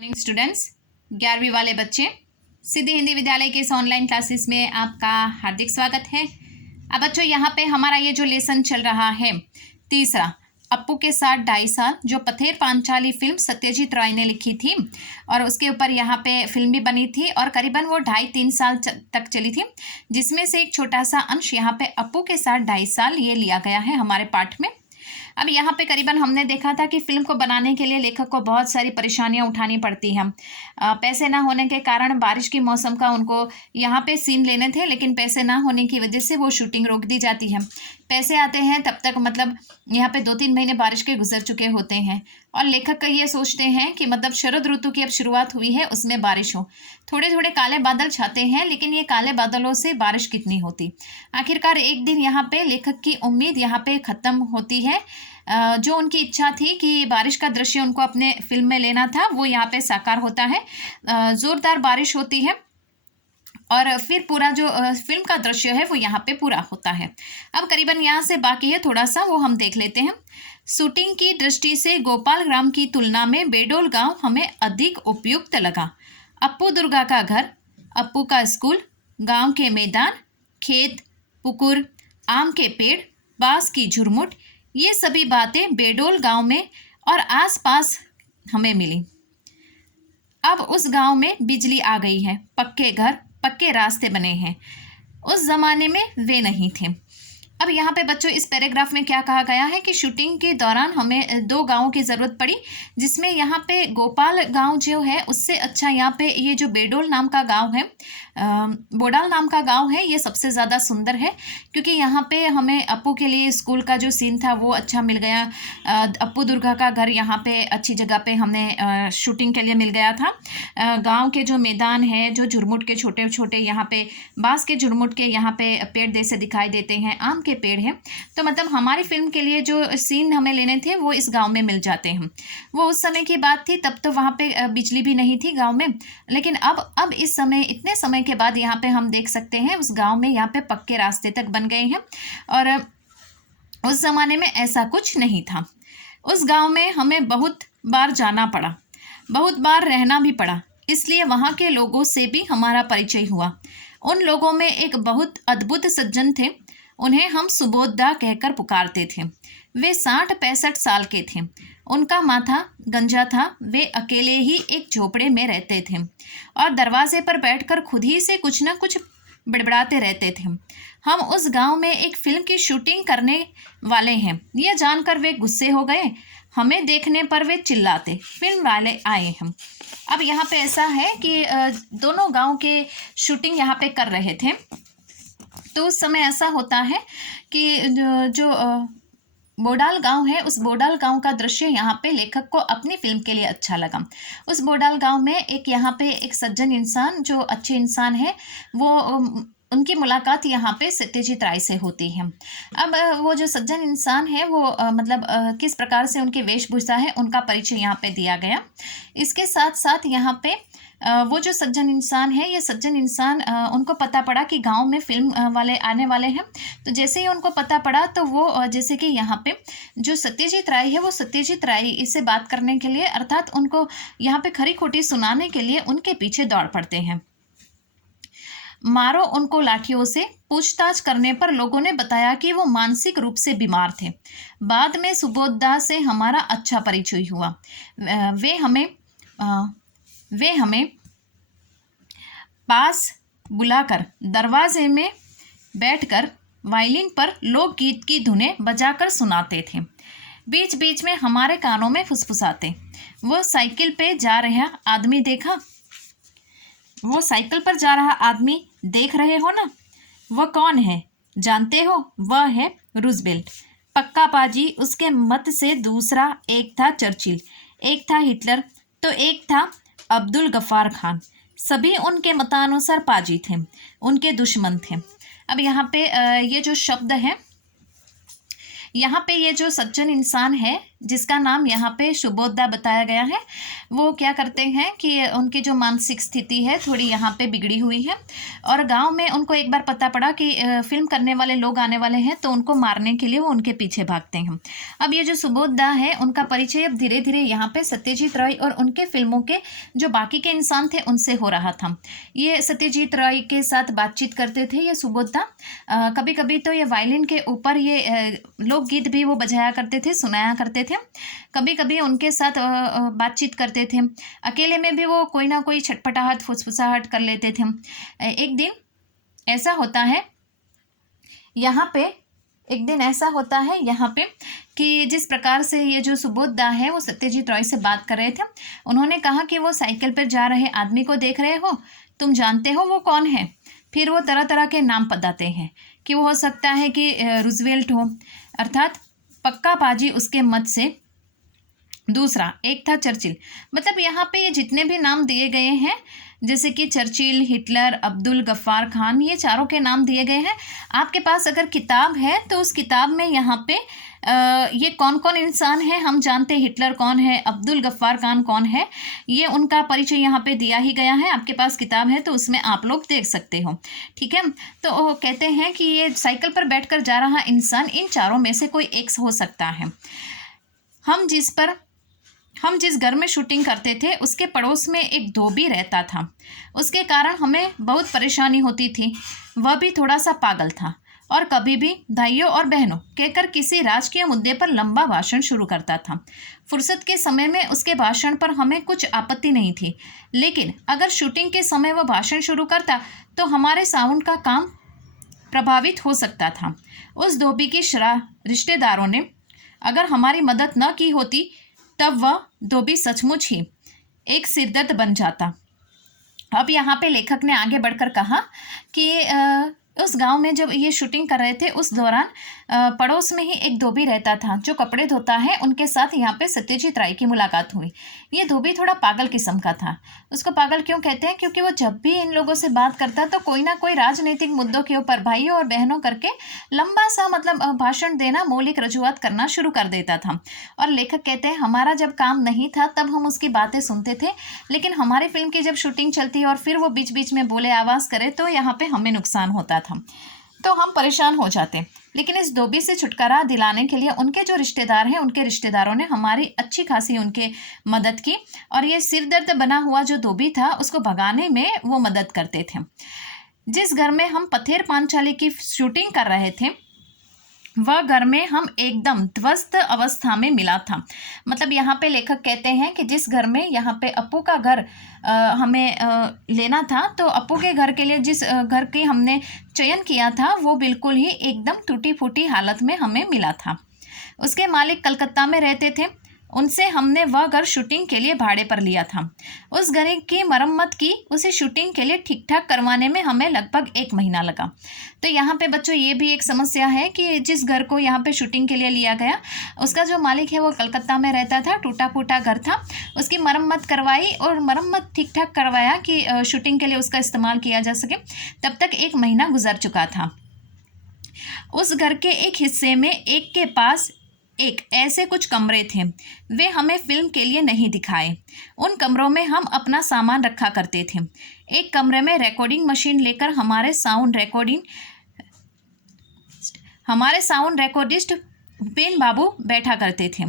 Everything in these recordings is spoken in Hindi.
मॉर्निंग स्टूडेंट्स, 11वीं वाले बच्चे, सिद्धि हिंदी विद्यालय के इस ऑनलाइन क्लासेस में आपका हार्दिक स्वागत है। अब बच्चों यहाँ पे हमारा ये जो लेसन चल रहा है तीसरा, अप्पू के साथ 2.5 साल, जो पथेर पांचाली फिल्म सत्यजीत राय ने लिखी थी और उसके ऊपर यहाँ पे फिल्म भी बनी थी और करीबन वो 2.5-3 साल तक चली थी, जिसमें से एक छोटा सा अंश यहाँ पे अप्पू के साथ 2.5 साल ये लिया गया है हमारे पाठ में। अब यहाँ पे करीबन हमने देखा था कि फिल्म को बनाने के लिए लेखक को बहुत सारी परेशानियां उठानी पड़ती हैं। पैसे ना होने के कारण बारिश की मौसम का उनको यहाँ पे सीन लेने थे, लेकिन पैसे ना होने की वजह से वो शूटिंग रोक दी जाती है। पैसे आते हैं तब तक मतलब यहाँ पे 2-3 महीने बारिश के गुजर चुके होते हैं और लेखक का ये सोचते हैं कि मतलब शरद ऋतु की अब शुरुआत हुई है, उसमें बारिश हो। थोड़े थोड़े काले बादल छाते हैं, लेकिन ये काले बादलों से बारिश कितनी होती। आखिरकार एक दिन यहाँ पे लेखक की उम्मीद यहाँ पे ख़त्म होती है। जो उनकी इच्छा थी कि बारिश का दृश्य उनको अपने फिल्म में लेना था, वो यहाँ पे साकार होता है। ज़ोरदार बारिश होती है और फिर पूरा जो फिल्म का दृश्य है वो यहाँ पे पूरा होता है। अब करीबन यहाँ से बाकी है थोड़ा सा, वो हम देख लेते हैं। शूटिंग की दृष्टि से गोपाल ग्राम की तुलना में बेडोल गांव हमें अधिक उपयुक्त लगा। अप्पू दुर्गा का घर, अप्पू का स्कूल, गांव के मैदान, खेत, पुकुर, आम के पेड़, बांस की झुरमुट, ये सभी बातें बेडोल गांव में और आसपास हमें मिली। अब उस गांव में बिजली आ गई है, पक्के घर, पक्के रास्ते बने हैं। उस जमाने में वे नहीं थे। अब यहाँ पे बच्चों इस पैराग्राफ में क्या कहा गया है कि शूटिंग के दौरान हमें 2 गांवों की ज़रूरत पड़ी, जिसमें यहाँ पे गोपाल गांव जो है उससे अच्छा यहाँ पे ये जो बेडोल नाम का गांव है, बोडाल नाम का गांव है, ये सबसे ज़्यादा सुंदर है क्योंकि यहाँ पे हमें अप्पू के लिए स्कूल का जो सीन था वो अच्छा मिल गया। अप्पू दुर्गा का घर यहाँ पे अच्छी जगह पे हमें शूटिंग के लिए मिल गया था। गाँव के जो मैदान है, जो झुरमुट के छोटे छोटे यहाँ पे बाँस के झुरमुट के यहाँ पे पेड़ जैसे दिखाई देते हैं, आम के पेड़ हैं, तो मतलब हमारी फिल्म के लिए जो सीन हमें लेने थे वो इस गांव में मिल जाते हैं। वो उस समय की बात थी, तब तो वहाँ पे बिजली भी नहीं थी गांव में, लेकिन अब इस समय, इतने समय के बाद यहाँ पे हम देख सकते हैं उस गांव में यहाँ पे पक्के रास्ते तक बन गए हैं और उस जमाने में ऐसा कुछ नहीं था। उस गांव में हमें बहुत बार जाना पड़ा, बहुत बार रहना भी पड़ा, इसलिए वहाँ के लोगों से भी हमारा परिचय हुआ। उन लोगों में एक बहुत अद्भुत सज्जन थे, उन्हें हम सुबोधदा कहकर पुकारते थे। वे 60-65 साल के थे, उनका माथा गंजा था, वे अकेले ही एक झोपड़े में रहते थे और दरवाजे पर बैठकर खुद ही से कुछ न कुछ बड़बड़ाते रहते थे। हम उस गांव में एक फिल्म की शूटिंग करने वाले हैं, यह जानकर वे गुस्से हो गए। हमें देखने पर वे चिल्लाते, फिल्म वाले आए हम। अब यहाँ पे ऐसा है कि दोनों गांव के शूटिंग यहाँ पे कर रहे थे, तो उस समय ऐसा होता है कि जो बोडाल गांव है, उस बोडाल गांव का दृश्य यहाँ पे लेखक को अपनी फिल्म के लिए अच्छा लगा। उस बोडाल गांव में एक यहाँ पे एक सज्जन इंसान, जो अच्छे इंसान है, वो उनकी मुलाकात यहाँ पे सत्यजीत राय से होती है। अब वो जो सज्जन इंसान है वो मतलब किस प्रकार से उनकी वेशभूषा है, उनका परिचय यहाँ पे दिया गया। इसके साथ साथ यहाँ पे वो जो सज्जन इंसान है, ये सज्जन इंसान, उनको पता पड़ा कि गांव में फिल्म वाले आने वाले हैं, तो जैसे ही उनको पता पड़ा तो वो जैसे कि यहाँ पे जो सत्यजीत राय है, वो सत्यजीत राय इससे बात करने के लिए, अर्थात उनको यहाँ पे खरी खोटी सुनाने के लिए उनके पीछे दौड़ पड़ते हैं। मारो उनको लाठियों से। पूछताछ करने पर लोगों ने बताया कि वो मानसिक रूप से बीमार थे। बाद में सुबोधदा से हमारा अच्छा परिचय हुआ। वे हमें पास बुलाकर दरवाजे में बैठकर वायलिन पर लोकगीत की धुनें बजाकर सुनाते थे। बीच बीच में हमारे कानों में फुसफुसाते, वो साइकिल पे जा रहा आदमी देखा? वो साइकिल पर जा रहा आदमी देख रहे हो ना? वह कौन है जानते हो? वह है रूजवेल्ट। पक्का पाजी। उसके मत से दूसरा, एक था चर्चिल, एक था हिटलर, तो एक था अब्दुल गफ्फार खान। सभी उनके मतानुसार पाजी थे, उनके दुश्मन थे। अब यहाँ पे ये जो शब्द है, यहाँ पे ये जो सज्जन इंसान है, जिसका नाम यहाँ पे सुबोधा बताया गया है, वो क्या करते हैं कि उनकी जो मानसिक स्थिति है थोड़ी यहाँ पे बिगड़ी हुई है और गांव में उनको एक बार पता पड़ा कि फिल्म करने वाले लोग आने वाले हैं, तो उनको मारने के लिए वो उनके पीछे भागते हैं। अब ये जो सुबोधा है उनका परिचय अब धीरे धीरे यहाँ पे सत्यजीत राय और उनके फिल्मों के जो बाकी के इंसान थे उनसे हो रहा था। ये सत्यजीत राय के साथ बातचीत करते थे ये सुबोधा, कभी कभी तो ये वायलिन के ऊपर ये लोकगीत भी वो बजाया करते थे, सुनाया करते थे, कभी कभी उनके साथ बातचीत करते थे। अकेले में भी वो कोई ना कोई छटपटाहट फुसफुसाहट कर लेते थे। एक दिन ऐसा होता है यहाँ पे कि जिस प्रकार से ये जो सुबोधा है वो सत्यजीत रॉय से बात कर रहे थे, उन्होंने कहा कि वो साइकिल पर जा रहे आदमी को देख रहे हो, तुम जानते हो वो कौन है? फिर वो तरह तरह के नाम बताते हैं कि वो हो सकता है कि रूजवेल्ट हो, अर्थात पक्का बाजी उसके मत से। दूसरा एक था चर्चिल। मतलब यहाँ पे ये जितने भी नाम दिए गए हैं, जैसे कि चर्चिल, हिटलर, अब्दुल गफ्फार खान, ये चारों के नाम दिए गए हैं। आपके पास अगर किताब है तो उस किताब में यहाँ पे ये कौन कौन इंसान है हम जानते हैं, हिटलर कौन है, अब्दुल गफ्फार खान कौन है, ये उनका परिचय यहाँ पे दिया ही गया है। आपके पास किताब है तो उसमें आप लोग देख सकते हो, ठीक है। तो वो कहते हैं कि ये साइकिल पर बैठकर जा रहा इंसान इन चारों में से कोई एक हो सकता है। हम जिस घर में शूटिंग करते थे उसके पड़ोस में एक धोबी रहता था, उसके कारण हमें बहुत परेशानी होती थी। वह भी थोड़ा सा पागल था और कभी भी भाइयों और बहनों कहकर किसी राजकीय मुद्दे पर लंबा भाषण शुरू करता था। फुर्सत के समय में उसके भाषण पर हमें कुछ आपत्ति नहीं थी, लेकिन अगर शूटिंग के समय वह भाषण शुरू करता तो हमारे साउंड का काम प्रभावित हो सकता था। उस धोबी की रिश्तेदारों ने अगर हमारी मदद न की होती तब वह धोबी सचमुच ही एक सिरदर्द बन जाता। अब यहाँ पे लेखक ने आगे बढ़कर कहा कि उस गांव में जब ये शूटिंग कर रहे थे उस दौरान पड़ोस में ही एक धोबी रहता था जो कपड़े धोता है, उनके साथ यहाँ पे सत्यजीत राय की मुलाकात हुई। ये धोबी थोड़ा पागल किस्म का था। उसको पागल क्यों कहते हैं? क्योंकि वो जब भी इन लोगों से बात करता तो कोई ना कोई राजनीतिक मुद्दों के ऊपर भाइयों और बहनों करके लंबा सा भाषण देना, मौलिक रजूआत करना शुरू कर देता था। और लेखक कहते हैं हमारा जब काम नहीं था तब हम उसकी बातें सुनते थे, लेकिन हमारी फिल्म की जब शूटिंग चलती और फिर वो बीच बीच में बोले आवाज़ करे तो यहाँ पे हमें नुकसान होता था, तो हम परेशान हो जाते। लेकिन इस धोबी से छुटकारा दिलाने के लिए उनके जो रिश्तेदार हैं, उनके रिश्तेदारों ने हमारी अच्छी खासी उनके मदद की और ये सिरदर्द बना हुआ जो धोबी था उसको भगाने में वो मदद करते थे। जिस घर में हम पथेर पांचाली की शूटिंग कर रहे थे वह घर में हम एकदम ध्वस्त अवस्था में मिला था। मतलब यहाँ पे लेखक कहते हैं कि जिस घर में यहाँ पे अपू का घर हमें लेना था, तो अपू के घर के लिए जिस घर की हमने चयन किया था वो बिल्कुल ही एकदम टूटी फूटी हालत में हमें मिला था। उसके मालिक कलकत्ता में रहते थे, उनसे हमने वह घर शूटिंग के लिए भाड़े पर लिया था। उस घर की मरम्मत की, उसे शूटिंग के लिए ठीक ठाक करवाने में हमें लगभग 1 महीना लगा। तो यहाँ पे बच्चों ये भी एक समस्या है कि जिस घर को यहाँ पे शूटिंग के लिए लिया गया उसका जो मालिक है वो कलकत्ता में रहता था, टूटा फूटा घर था, उसकी मरम्मत करवाई और मरम्मत ठीक ठाक करवाया कि शूटिंग के लिए उसका इस्तेमाल किया जा सके। तब तक 1 महीना गुजर चुका था। उस घर के एक हिस्से में एक के पास एक ऐसे कुछ कमरे थे, वे हमें फिल्म के लिए नहीं दिखाए। उन कमरों में हम अपना सामान रखा करते थे। एक कमरे में रिकॉर्डिंग मशीन लेकर हमारे साउंड रिकॉर्डिस्ट भूपेन बाबू बैठा करते थे।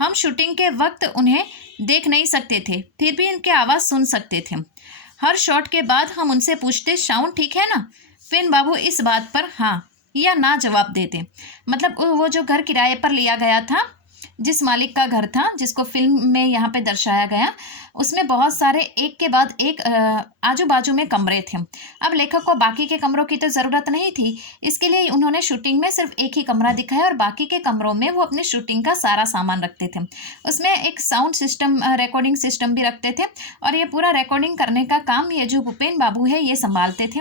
हम शूटिंग के वक्त उन्हें देख नहीं सकते थे, फिर भी इनकी आवाज़ सुन सकते थे। हर शॉट के बाद हम उनसे पूछते साउंड ठीक है ना? भूपेन बाबू इस बात पर हाँ या ना जवाब देते। मतलब वो जो घर किराए पर लिया गया था, जिस मालिक का घर था जिसको फिल्म में यहाँ पे दर्शाया गया, उसमें बहुत सारे एक के बाद एक आजू बाजू में कमरे थे। अब लेखक को बाकी के कमरों की तो ज़रूरत नहीं थी, इसके लिए उन्होंने शूटिंग में सिर्फ एक ही कमरा दिखाया और बाकी के कमरों में वो अपने शूटिंग का सारा सामान रखते थे। उसमें एक साउंड सिस्टम, रिकॉर्डिंग सिस्टम भी रखते थे और ये पूरा रिकॉर्डिंग करने का काम ये जो भूपेन बाबू है ये संभालते थे।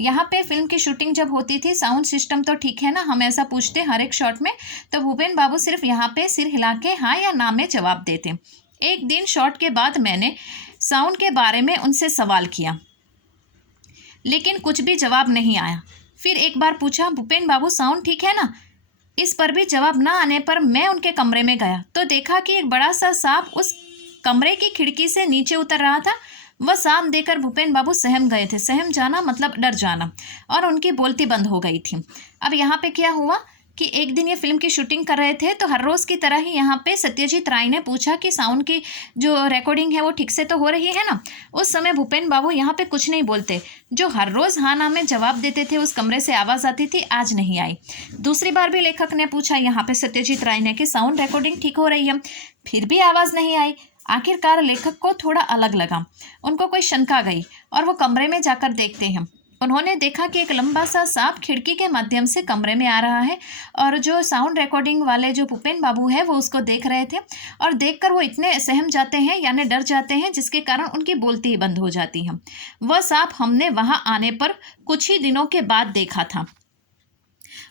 यहाँ पे फिल्म की शूटिंग जब होती थी, साउंड सिस्टम तो ठीक है ना, हम ऐसा पूछते हर एक शॉट में, तो भूपेन बाबू सिर्फ यहाँ पे सिर हिला के हाँ या ना में जवाब देते। एक दिन शॉट के बाद मैंने साउंड के बारे में उनसे सवाल किया, लेकिन कुछ भी जवाब नहीं आया। फिर एक बार पूछा, भूपेन बाबू साउंड ठीक है ना? इस पर भी जवाब ना आने पर मैं उनके कमरे में गया तो देखा कि एक बड़ा सा सांप उस कमरे की खिड़की से नीचे उतर रहा था। वह सांप देखकर भूपेन बाबू सहम गए थे। सहम जाना मतलब डर जाना, और उनकी बोलती बंद हो गई थी। अब यहाँ पे क्या हुआ कि एक दिन ये फिल्म की शूटिंग कर रहे थे तो हर रोज़ की तरह ही यहाँ पे सत्यजीत राय ने पूछा कि साउंड की जो रिकॉर्डिंग है वो ठीक से तो हो रही है ना। उस समय भूपेन बाबू यहाँ पे कुछ नहीं बोलते। जो हर रोज़ हाँ ना में जवाब देते थे, उस कमरे से आवाज़ आती थी, आज नहीं आई। दूसरी बार भी लेखक ने पूछा यहाँ पे सत्यजीत राय ने कि साउंड रिकॉर्डिंग ठीक हो रही है, फिर भी आवाज़ नहीं आई। आखिरकार लेखक को थोड़ा अलग लगा, उनको कोई शंका गई और वो कमरे में जाकर देखते हैं। उन्होंने देखा कि एक लंबा सा सांप खिड़की के माध्यम से कमरे में आ रहा है और जो साउंड रिकॉर्डिंग वाले जो भूपेन बाबू है वो उसको देख रहे थे, और देखकर वो इतने सहम जाते हैं यानी डर जाते हैं जिसके कारण उनकी बोलती ही बंद हो जाती है। वह सांप हमने वहां आने पर कुछ ही दिनों के बाद देखा था।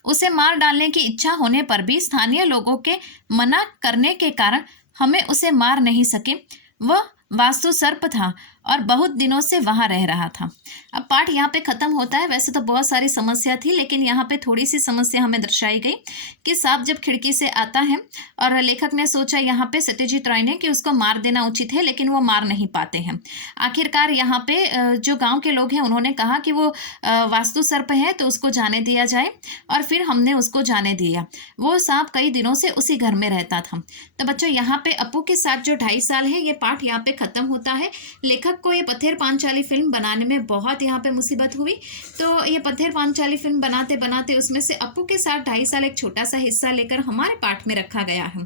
उसे मार डालने की इच्छा होने पर भी स्थानीय लोगों के मना करने के कारण हमें उसे मार नहीं सके। वह वास्तु सर्प था और बहुत दिनों से वहां रह रहा था। अब पाठ यहाँ पे खत्म होता है। वैसे तो बहुत सारी समस्या थी, लेकिन यहाँ पे थोड़ी सी समस्या हमें दर्शाई गई कि सांप जब खिड़की से आता है और लेखक ने सोचा यहाँ पे सत्यजीत राय ने कि उसको मार देना उचित है, लेकिन वो मार नहीं पाते हैं। आखिरकार यहाँ पे जो गाँव के लोग हैं उन्होंने कहा कि वो वास्तु सर्प है तो उसको जाने दिया जाए, और फिर हमने उसको जाने दिया। वो सांप कई दिनों से उसी घर में रहता था। तो बच्चों यहाँ पे अपू के साथ जो 2.5 साल है, ये पाठ यहाँ पे खत्म होता है। लेखक को ये पत्थर पांचाली फिल्म बनाने में बहुत यहाँ पे मुसीबत हुई। तो ये पत्थर पांचाली फिल्म बनाते बनाते उसमें से अपू के साथ 2.5 साल एक छोटा सा हिस्सा लेकर हमारे पाठ में रखा गया है।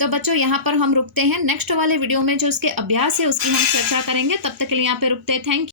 तो बच्चों यहाँ पर हम रुकते हैं। नेक्स्ट वाले वीडियो में जो उसके अभ्यास है उसकी हम चर्चा करेंगे। तब तक के लिए यहाँ पे रुकते हैं। Thank you.